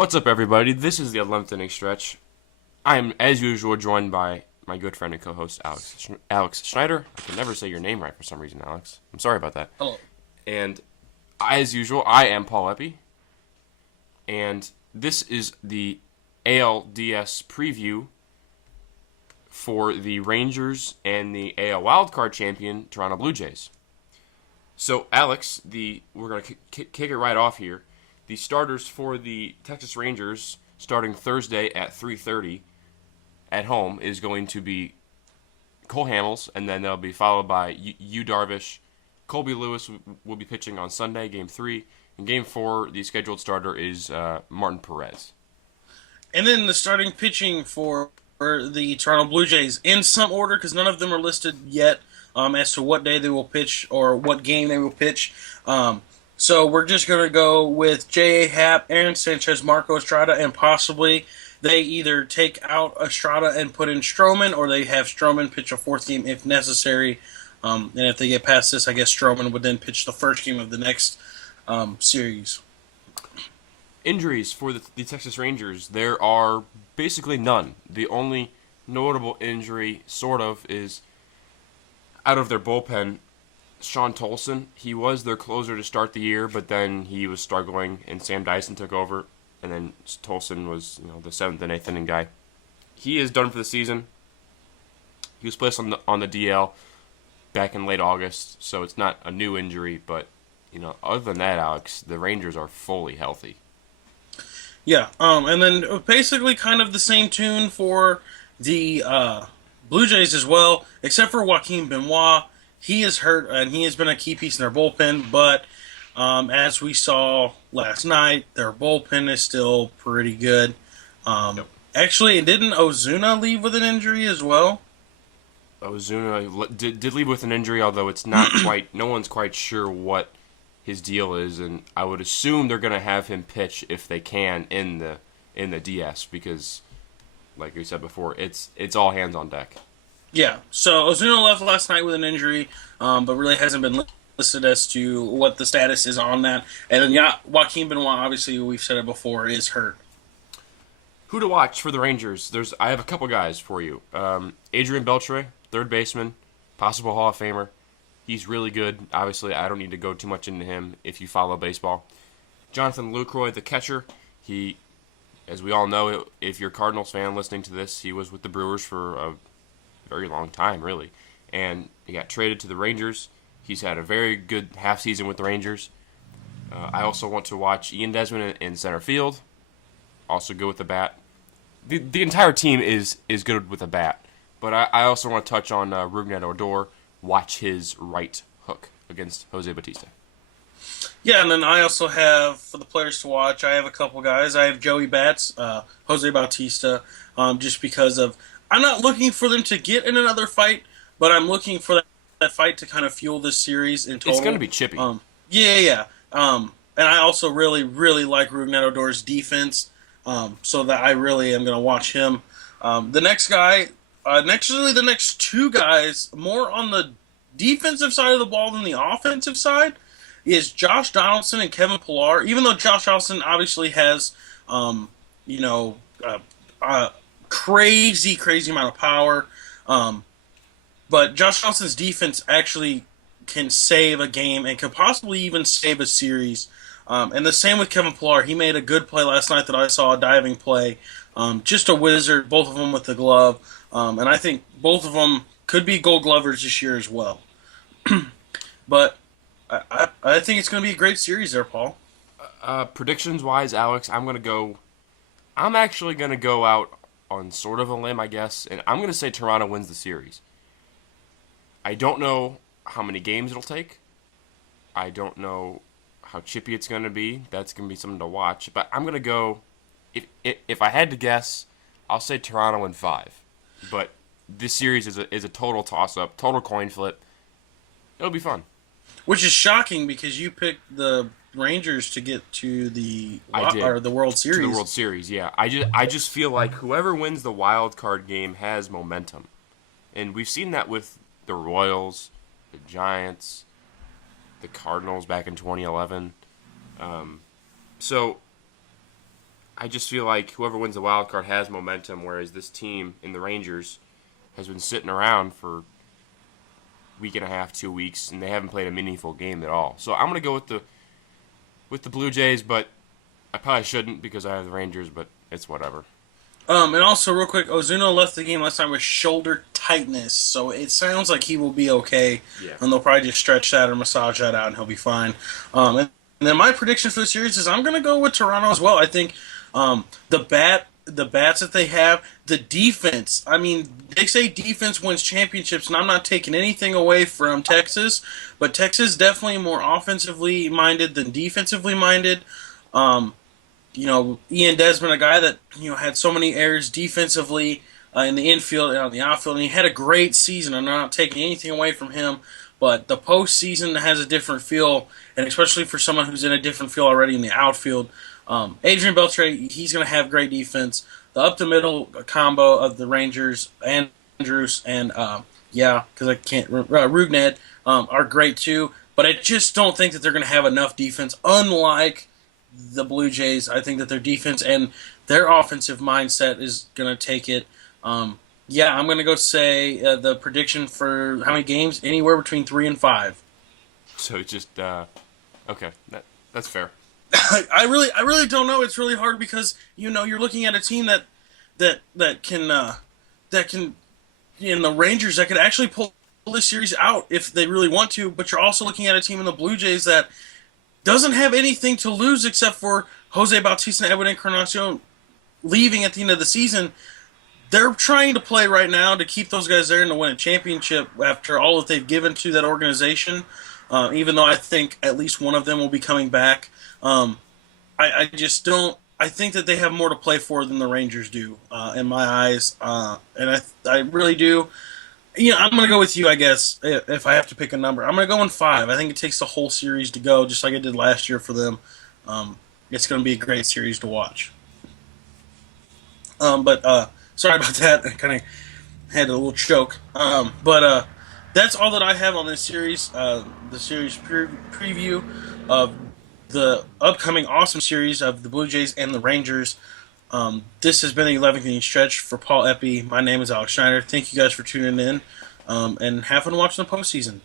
What's up, everybody? This is the 11th inning stretch. I am, as usual, joined by my good friend and co-host Alex Schneider. I can never say your name right for some reason, Alex. I'm sorry about that. Hello. And as usual, I am Paul Eppy, and this is the ALDS preview for the Rangers and the AL wildcard champion Toronto Blue Jays. So, Alex, we're gonna kick it right off here. The starters for the Texas Rangers starting Thursday at 3:30 at home is going to be Cole Hamels, and then they'll be followed by Yu Darvish. Colby Lewis will be pitching on Sunday, Game 3. In Game 4, the scheduled starter is Martin Perez. And then the starting pitching for the Toronto Blue Jays in some order, because none of them are listed yet as to what day they will pitch or what game they will pitch. So we're just going to go with J.A. Happ, Aaron Sanchez, Marco Estrada, and possibly they either take out Estrada and put in Stroman, or they have Stroman pitch a fourth game if necessary. And if they get past this, I guess Stroman would then pitch the first game of the next series. Injuries for the Texas Rangers, there are basically none. The only notable injury, sort of, is out of their bullpen. Sean Tolson, he was their closer to start the year, but then he was struggling, and Sam Dyson took over, and then Tolson was, the seventh and eighth inning guy. He is done for the season. He was placed on the DL back in late August, so it's not a new injury, but other than that, Alex, the Rangers are fully healthy. Yeah, and then basically kind of the same tune for the Blue Jays as well, except for Joaquin Benoit. He is hurt, and he has been a key piece in their bullpen, but as we saw last night, their bullpen is still pretty good. Yep. Actually, didn't Ozuna leave with an injury as well? Ozuna did leave with an injury, although it's not quite. No one's quite sure what his deal is, and I would assume they're going to have him pitch if they can in the DS because, like we said before, it's all hands on deck. Yeah, so Ozuna left last night with an injury, but really hasn't been listed as to what the status is on that. And then Joaquin Benoit, obviously, we've said it before, is hurt. Who to watch for the Rangers? I have a couple guys for you. Adrian Beltre, third baseman, possible Hall of Famer. He's really good. Obviously, I don't need to go too much into him if you follow baseball. Jonathan Lucroy, the catcher. He, as we all know, if you're a Cardinals fan listening to this, he was with the Brewers for a very long time, really. And he got traded to the Rangers. He's had a very good half season with the Rangers. I also want to watch Ian Desmond in center field. Also good with the bat. The entire team is good with a bat. But I also want to touch on Rougned Odor. Watch his right hook against Jose Bautista. Yeah, and then I also have, for the players to watch, I have a couple guys. I have Joey Bats, Jose Bautista, just because of, I'm not looking for them to get in another fight, but I'm looking for that fight to kind of fuel this series in total. It's going to be chippy. Yeah. And I also really, really like Rougned Odor's defense, so that I really am going to watch him. The next guy, the next two guys, more on the defensive side of the ball than the offensive side, is Josh Donaldson and Kevin Pillar. Even though Josh Donaldson obviously has, crazy amount of power, but Josh Donaldson's defense actually can save a game and could possibly even save a series. And the same with Kevin Pillar. He made a good play last night that I saw, a diving play. Just a wizard, both of them with the glove. And I think both of them could be Gold Glovers this year as well. But I think it's going to be a great series there, Paul. Predictions-wise, Alex, I'm actually going to go out on sort of a limb, I guess, and I'm going to say Toronto wins the series. I don't know how many games it'll take. I don't know how chippy it's going to be. That's going to be something to watch. But I'm going to go, if I had to guess, I'll say Toronto in 5. But this series is a total toss-up, total coin flip. It'll be fun. Which is shocking because you picked the Rangers to get to the World Series. To the World Series, yeah. I just feel like whoever wins the wild card game has momentum. And we've seen that with the Royals, the Giants, the Cardinals back in 2011. So I just feel like whoever wins the wild card has momentum, whereas this team in the Rangers has been sitting around for week and a half, 2 weeks, and they haven't played a meaningful game at all. So I'm gonna go with the Blue Jays, but I probably shouldn't because I have the Rangers. But it's whatever. And also, real quick, Ozuna left the game last time with shoulder tightness, so it sounds like he will be okay. Yeah. And they'll probably just stretch that or massage that out, and he'll be fine. And then my prediction for the series is I'm going to go with Toronto as well. I think the bats that they have, the defense. I mean, they say defense wins championships, and I'm not taking anything away from Texas, but Texas is definitely more offensively minded than defensively minded. Um, Ian Desmond, a guy that had so many errors defensively in the infield and on the outfield, and he had a great season. I'm not taking anything away from him, but the postseason has a different feel, and especially for someone who's in a different feel already in the outfield. Adrian Beltre, he's going to have great defense. The up the middle combo of the Rangers, Andrews, and because I can't Rugned are great too. But I just don't think that they're going to have enough defense. Unlike the Blue Jays, I think that their defense and their offensive mindset is going to take it. I'm going to go say the prediction for how many games, anywhere between 3 and 5. So just okay, that's fair. I really don't know. It's really hard because you're looking at a team that can in the Rangers that could actually pull this series out if they really want to. But you're also looking at a team in the Blue Jays that doesn't have anything to lose except for Jose Bautista and Edwin Encarnacion leaving at the end of the season. They're trying to play right now to keep those guys there and to win a championship after all that they've given to that organization. Even though I think at least one of them will be coming back. I just don't. I think that they have more to play for than the Rangers do, in my eyes. And I really do. I'm going to go with you, I guess, if I have to pick a number. I'm going to go in 5. I think it takes the whole series to go, just like it did last year for them. It's going to be a great series to watch. Sorry about that. I kind of had a little choke. That's all that I have on this series. The series preview of the upcoming awesome series of the Blue Jays and the Rangers. This has been the 11th inning stretch for Paul Epi. My name is Alex Schneider. Thank you guys for tuning in, and have fun watching the postseason.